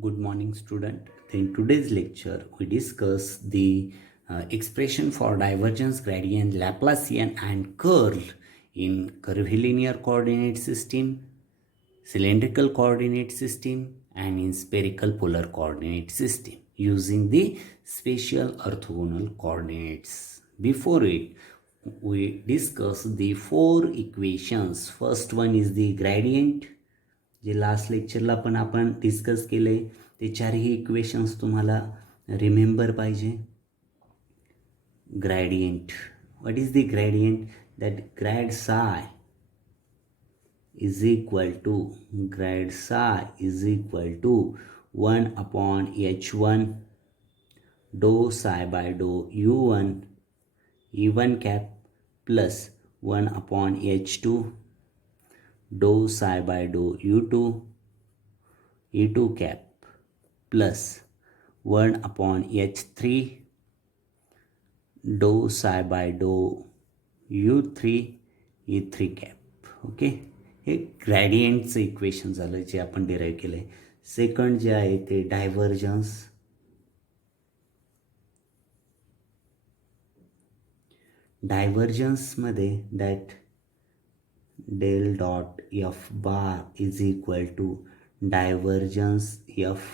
Good morning, student. In today's lecture, we discuss the expression for divergence, gradient, Laplacian, and curl in curvilinear coordinate system, cylindrical coordinate system, and in spherical polar coordinate system using the spatial orthogonal coordinates. Before it, we discuss the four equations. First one is the gradient, जे last लेक्चरला पण आपण discuss केले. ते चारही equations तुम्हाला remember पाहिजे. Gradient, what is the gradient? That grad psi is equal to grad psi is equal to 1/h1 doh psi by doh u1 e1 cap plus 1/h2 dou psi by dou u2 e2 cap plus 1/h3 dou psi by dou u3 e3 cap. Okay, हे ग्रॅडियंटचं equation झालं जे आपण derive केलं आहे. Second जे आहे ते डायव्हर्जन्स. डायव्हर्जन्समध्ये that del dot f bar is equal to divergence f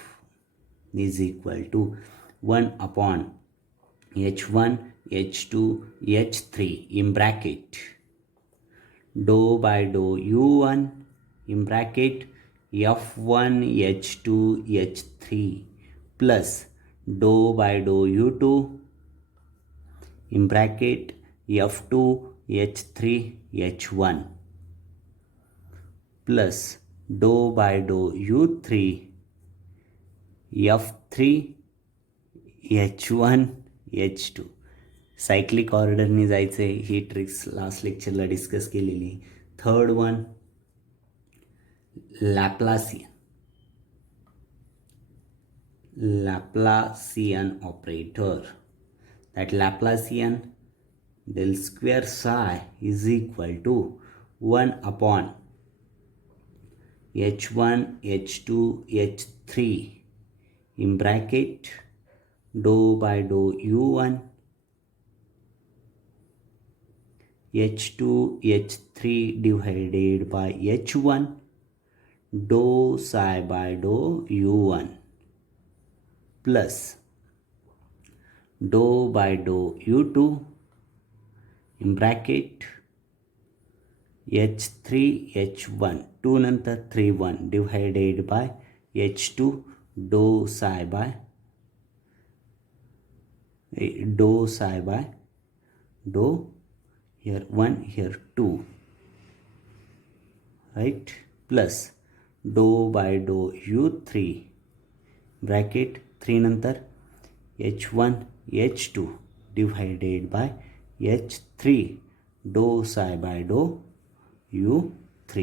is equal to 1/h1 h2 h3 in bracket dou by dou u1 in bracket f1 h2 h3 plus dou by dou u2 in bracket f2 h3 h1 plus dou by dou u3 f3 h1 h2. Cyclic ऑर्डरने जायचं आहे. ही tricks last लेक्चरला discuss केलेली. Third one Laplacian operator. That Laplacian del square psi is equal to 1/h1 h2 h3 in bracket dou by dou u1 h2 h3 divided by h1 dou psi by dou u1 plus dou by dou u2 in bracket h3 h1 2 नंतर 3 1 divided by h2 dou psi by dou here 1 here 2, right, plus dou by dou u3 bracket 3 नंतर h1 h2 divided by h3 dou psi by dou u3,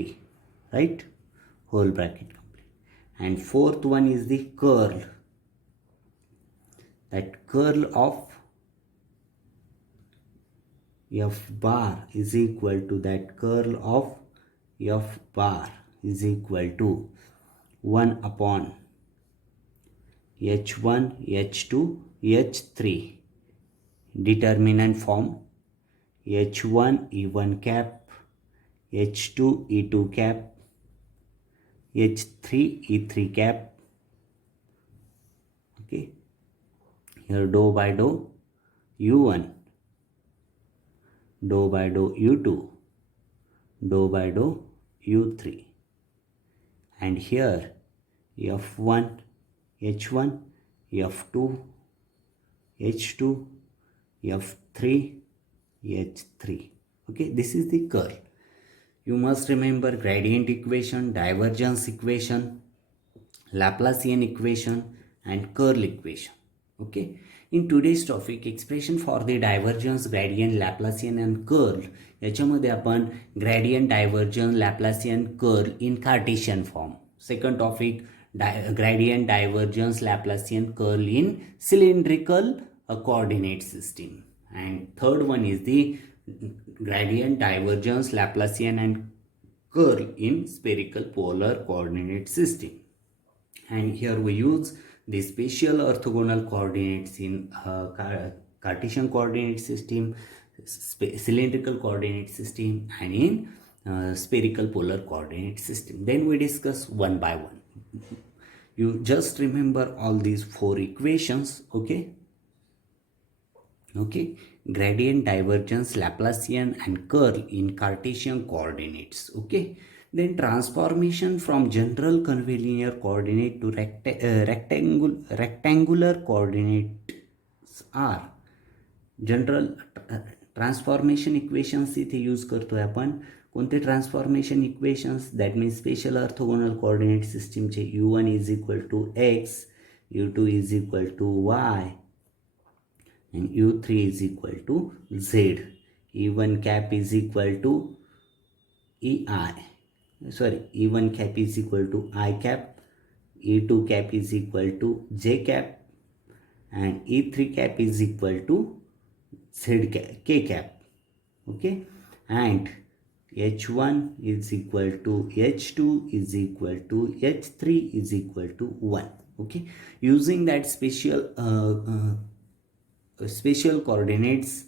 right, whole bracket complete. And fourth one is the curl. That curl of f bar is equal to that curl of f bar is equal to 1/h1 h2 h3 determinant form h1 e1 cap h2 e2 cap h3 e3 cap. Okay, here dou by dou u1 dou by dou u2 dou by dou u3, and here f1 h1 f2 h2 f3 h3. Okay, this is the curl. You must remember gradient equation, divergence equation, Laplacian equation, and curl equation. Okay, in today's topic, expression for the divergence, gradient, Laplacian, and curl, याच्यामध्ये आपण gradient, divergence, Laplacian, curl in Cartesian form. Second topic, gradient, divergence, Laplacian, curl in cylindrical coordinate system. And third one is the gradient, divergence, Laplacian, and curl in spherical polar coordinate system. And here we use the spatial orthogonal coordinates in Cartesian coordinate system, cylindrical coordinate system, and in spherical polar coordinate system. Then we discuss one by one. You just remember all these four equations, okay? Okay, gradient, divergence, Laplacian, and curl in Cartesian coordinates. Okay, then transformation from general curvilinear coordinate to rectangular coordinates are general transformation equations इथे use करतोय आपण. कोणते transformation equations? That means special orthogonal coordinate सिस्टीमचे u1 is equal to x, u2 is equal to y and u3 is equal to z. e1 cap is equal to e1 cap is equal to I cap, e2 cap is equal to j cap, and e3 cap is equal to z cap, k cap. Okay, and h1 is equal to h2 is equal to h3 is equal to 1. Okay, using that special coordinates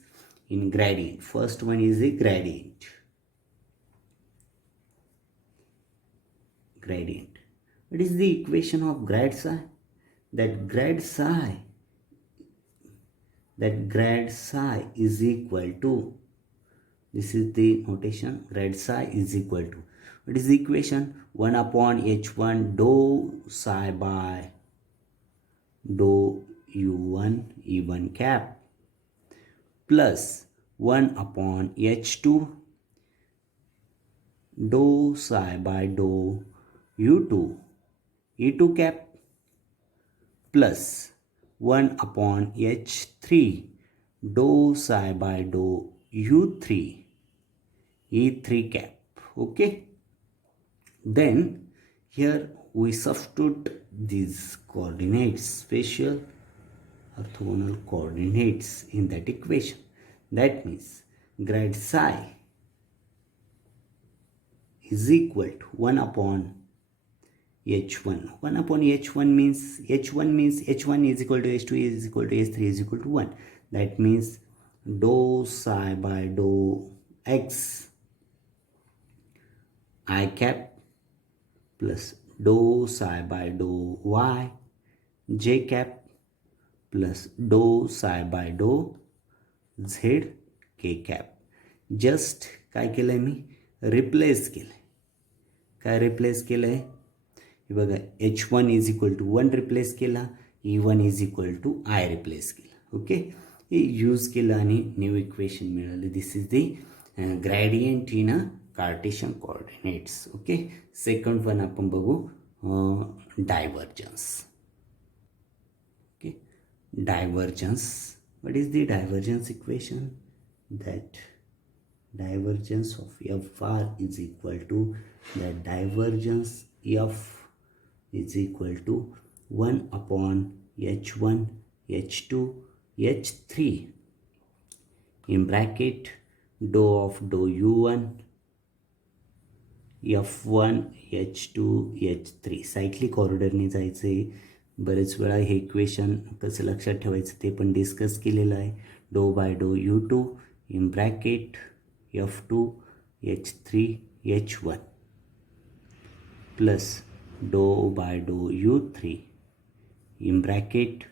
in gradient. First one is a gradient. What is the equation of grad psi? That grad psi is equal to, this is the notation, grad psi is equal to, what is the equation? 1 upon h1 dou psi by dou u1 e1 cap plus 1 upon h2 dou psi by dou u2 e2 cap plus 1 upon h3 dou psi by dou u3 e3 cap. Okay, then here we substitute these coordinates, spatial orthogonal coordinates, in that equation. That means grad psi is equal to 1 upon h1. 1 upon h1 means h1 is equal to h2 is equal to h3 is equal to 1. That means dou psi by dou x I cap plus dou psi by dou y j cap plus dou psi by dou z k cap. Just काय केलंय मी? Replace केलंय. काय replace केलंय? हे बघा, h1 is equal to 1 replace केला, e1 is equal to i replace केला. Okay, हे use केलं आणि न्यू इक्वेशन मिळालं. This is the gradient in a Cartesian coordinates. Okay, second one आपण बघू, divergence. Okay, divergence. What is the divergence equation? That divergence of fr is equal to, the divergence f is equal to 1 upon h1 h2 h3 in bracket dou of dou u1 f1 h2 h3. Cyclic ऑर्डरने जायचं आहे. बरेच वेळा हे equation कसं लक्षात ठेवायचं ते पण डिस्कस केलेलं आहे. Doh by doh u2 in bracket f2 h3 h1 plus doh by doh u3 in bracket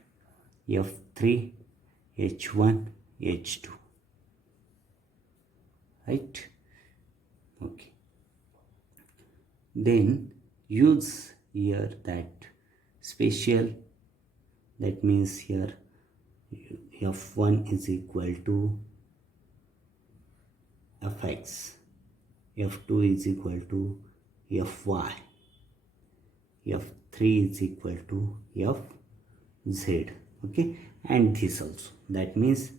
f3 h1 h2. right? Okay, then use here that spatial, that means here f1 is equal to fx, f2 is equal to fy, f3 is equal to fz. Okay, and this also, that means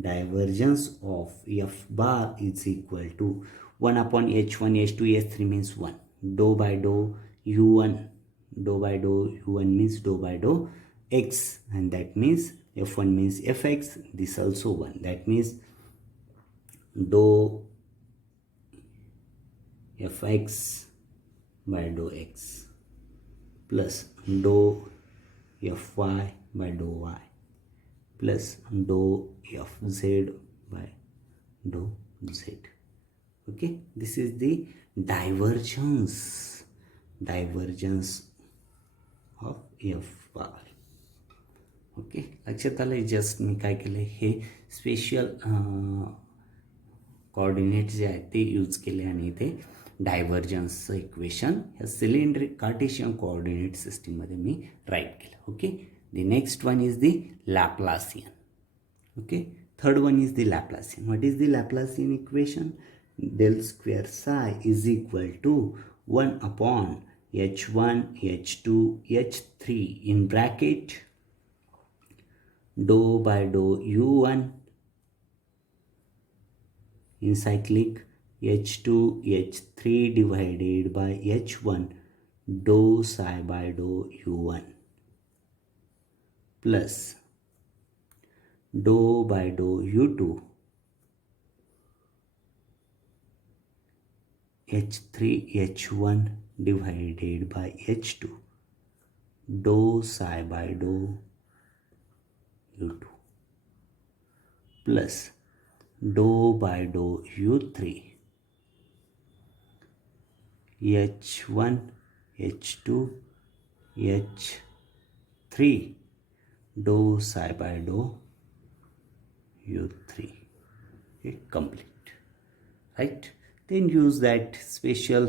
divergence of f bar is equal to 1 upon h1 h2 h3 means 1, dou by dou u1, dou by dou u1 means dou by dou x, and that means f1 means fx, this also 1, that means dou fx by dou x plus dou fy by dou y plus dou fz by dou z. Okay, this is the divergence of f bar. Okay, लक्षात आलं. Just मी काय केलं, हे special coordinate जे आहेत ते use केले आणि इथे डायव्हर्जन्सचं equation ह्या सिलेंड्रिक कार्टेशियन कोऑर्डिनेट सिस्टीममध्ये मी राईट केलं. Okay, the next one is the Laplacian. Okay, third one is the Laplacian. What is the Laplacian equation? del square psi is equal to 1 upon h1 h2 h3 in bracket dou by dou u1 in cyclic h2 h3 divided by h1 dou psi by dou u1 plus dou by dou u2 h3 h1 divided by h2 dou psi by dou u2 plus dou by dou u3 h1 h2 h3 dou psi by dou u3. Okay, complete. Right? Then use that special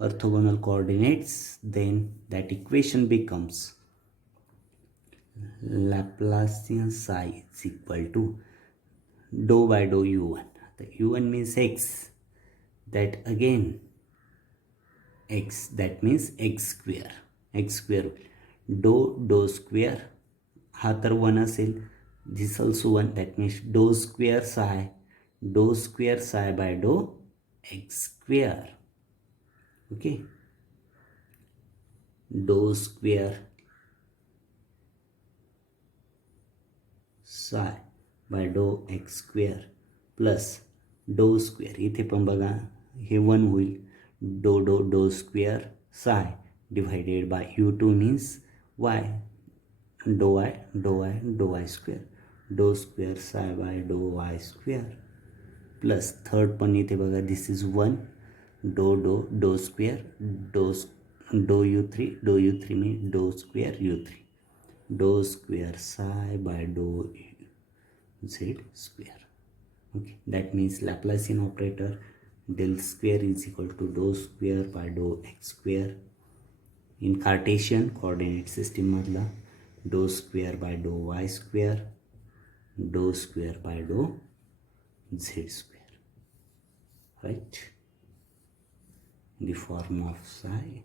orthogonal coordinates, then that equation becomes Laplacian psi is equal to dou by dou u1. The u1 means x, that again x, that means x square dou square हा तर 1 असेल, this also 1, that means dou square psi by dou x square. Okay, dou square psi by dou x square plus dou square, इथे पण बघा हे 1 होईल, dou square psi divided by u2 means y, dou y square, dou square psi by dou y square plus third पण इथे बघा, this is 1, dou square dou u3 means dou square u3, dou square psi by dou z square. Okay, that means Laplacian operator del square is equal to dou square by dou x square in Cartesian coordinate system मधला dou square by dou y square, dou square by dou z square. Right, in the form of psi,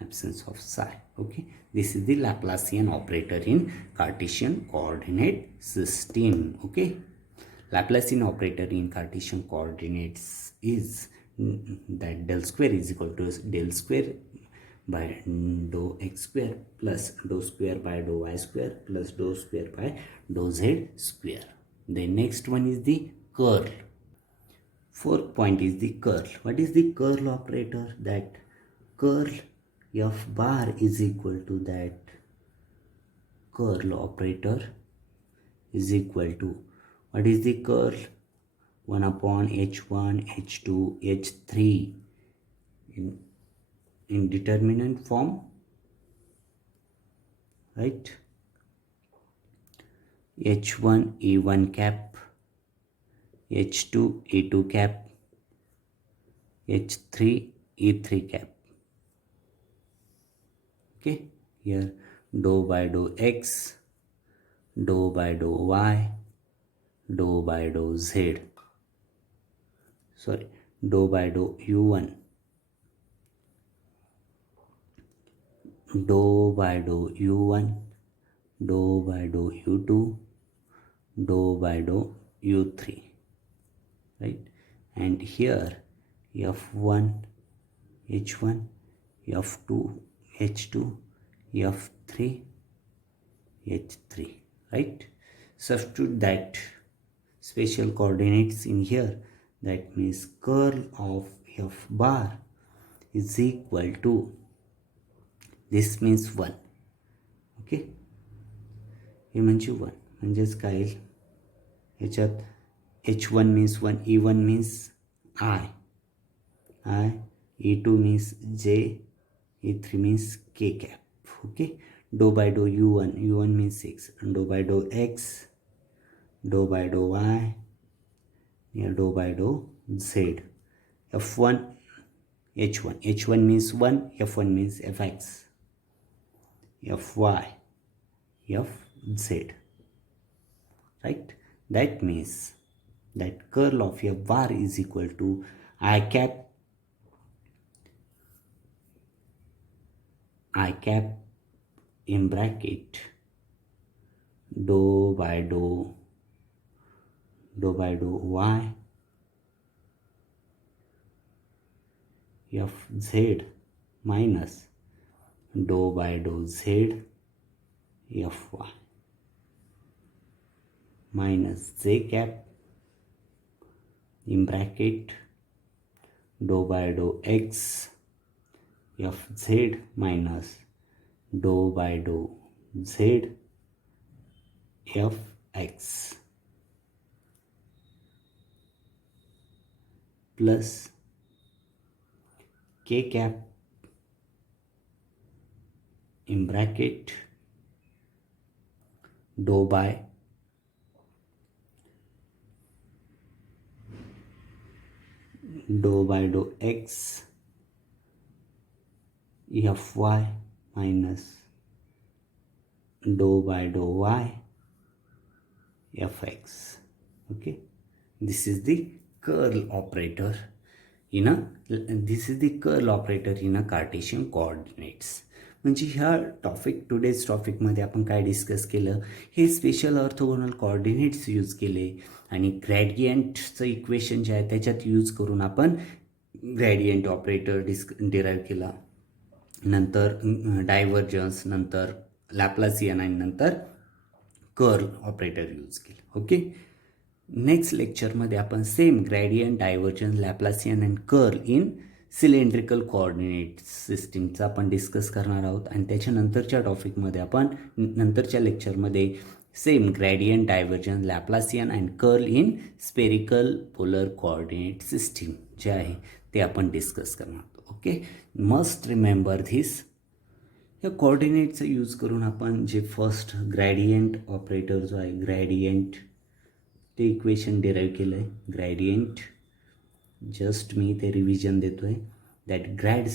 absence of psi. Okay, this is the Laplacian operator in Cartesian coordinate system. Okay, Laplacian operator in Cartesian coordinates is that del square is equal to del square by dou x square plus dou square by dou y square plus dou square by dou z square. The next one is the curl. Fourth point is the curl. What is the curl operator? That curl f bar is equal to that curl operator is equal to, what is the curl? 1 upon h1 h2 h3 in determinant form, right? h1 e1 cap, h2 e2 cap, h3 e3 cap. Okay, here dou by dou x, dou by dou y, dou by dou z, sorry, dou by dou u1, dou by dou u1, dou by dou u2, dou by dou u3, right? And here f1 h1, f2 h2, f3 h3, right? Substitute that special coordinates in here. That means curl of f bar is equal to this means 1. Okay, हे म्हणजे 1. म्हणजेच काय येईल याच्यात H1 means 1, E1 means I, E2 means J, E3 means K cap. Okay, dou by dou U1 means 6, dou by dou X, dou by dou Y, dou by dou Z. F1 H1 means 1, F1 means Fx, Fy, Fz, right? That means that curl of F bar is equal to I cap in bracket dou by dou Y Fz minus dou by dou Z Fy minus J cap in bracket dou by dou X Fz minus dou by dou Z Fx plus K cap in bracket dou by dou X Fy minus dou by dou Y Fx. Okay, this is the curl operator in a Cartesian coordinates. म्हणजे ह्या today's टॉपिकमध्ये आपण काय discuss केलं, हे special orthogonal coordinates use केले आणि ग्रॅडियंटचं equation जे आहे त्याच्यात use करून आपण ग्रॅडियंट ऑपरेटर डिराईव्ह केला. नंतर डायव्हर्जन्स, नंतर लॅप्लासियन आणि नंतर कर्ल ऑपरेटर यूज केलं. ओके, नेक्स्ट लेक्चरमध्ये आपण same gradient, divergence, Laplacian and curl in cylindrical coordinate सिस्टीमचा आपण डिस्कस करणार आहोत. आणि त्याच्यानंतरच्या टॉपिकमध्ये आपण नंतरच्या लेक्चरमध्ये same gradient, divergence, Laplacian and curl in spherical polar coordinate system जे आहे ते आपण डिस्कस करणार आहोत. Okay, must remember this. या कोऑर्डिनेटचा यूज करून आपण जे फर्स्ट ग्रॅडियंट ऑपरेटर जो आहे, ग्रॅडियंट ते इक्वेशन डिराईव्ह केलं आहे. ग्रॅडियंट जस्ट मी ते रिव्हिजन देतो आहे. That grad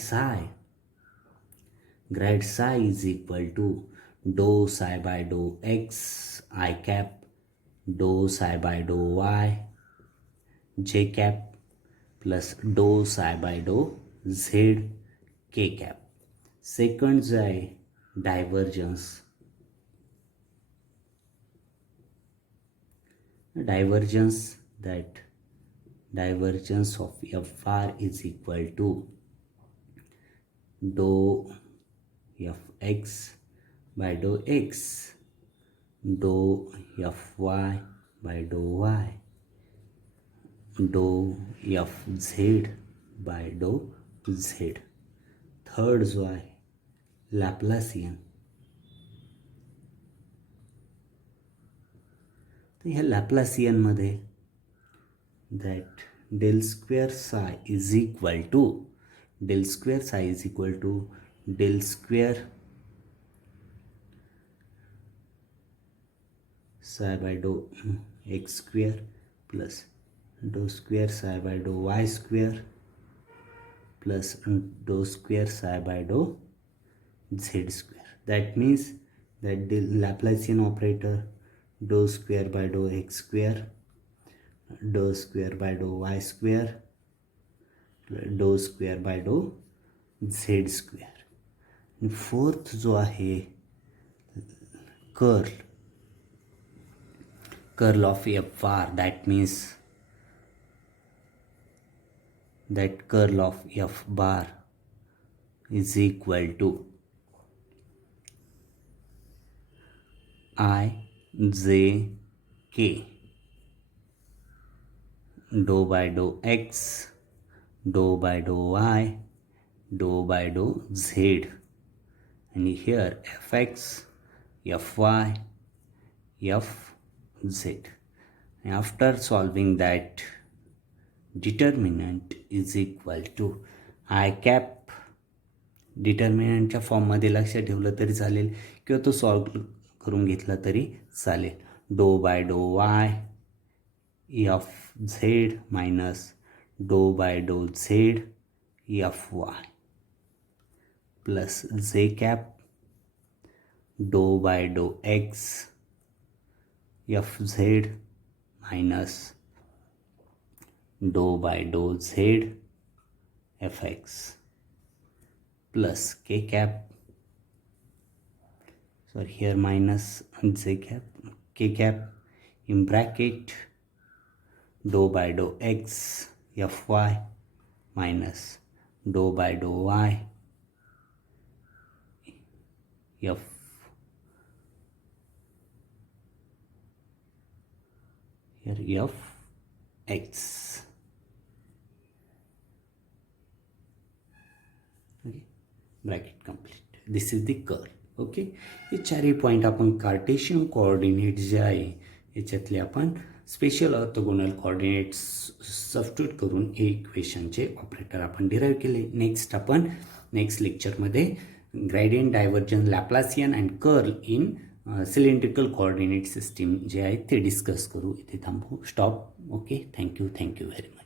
psi is equal to doh psi by dough x i cap doh psi by dough y j cap plus doh psi by dough z k cap. Second जो आहे divergence that divergence of F bar is equal to dou Fx by dou x, dou Fy by dou y, dou Fz by dou z. Third जो आहे Laplacian. तर ह्या लॅप्लासियनमध्ये that del square psi is equal to del square psi by dough x square plus dou square psi by dough y square plus dou square psi by dough z square. That means that the Laplacian operator dou square by dou x square, dou square by dou y square, dou square by dou z square. आणि fourth जो आहे curl of F bar, that means that curl of F bar is equal to I j k dou by dou x, dou by dou y, dou by dou z and here fx, fy, fz. After solving that, determinant is equal to I cap. डिटर्मिनंटच्या फॉर्ममध्ये लक्षात ठेवलं तरी चालेल किंवा तो solve करून घेतला तरी चालेल. Doh by dough y f z minus doh by dough z f y plus j cap doh by dough x f z minus doh by dough z f x plus k cap, so here minus j cap, k cap in bracket dou by dou x fy minus dou by dou y f here f x. Okay, bracket complete. This is the curve. Okay, हे चारही point आपण Cartesian coordinate जे आहे याच्यातले आपण special orthogonal coordinates substitute करून हे इक्वेशनचे operator आपण derive केले. Next आपण नेक्स्ट लेक्चरमध्ये gradient, divergence, Laplacian and curl in cylindrical coordinate system जे आहे ते डिस्कस करू. इथे थांबू. Stop. Okay, thank you very much.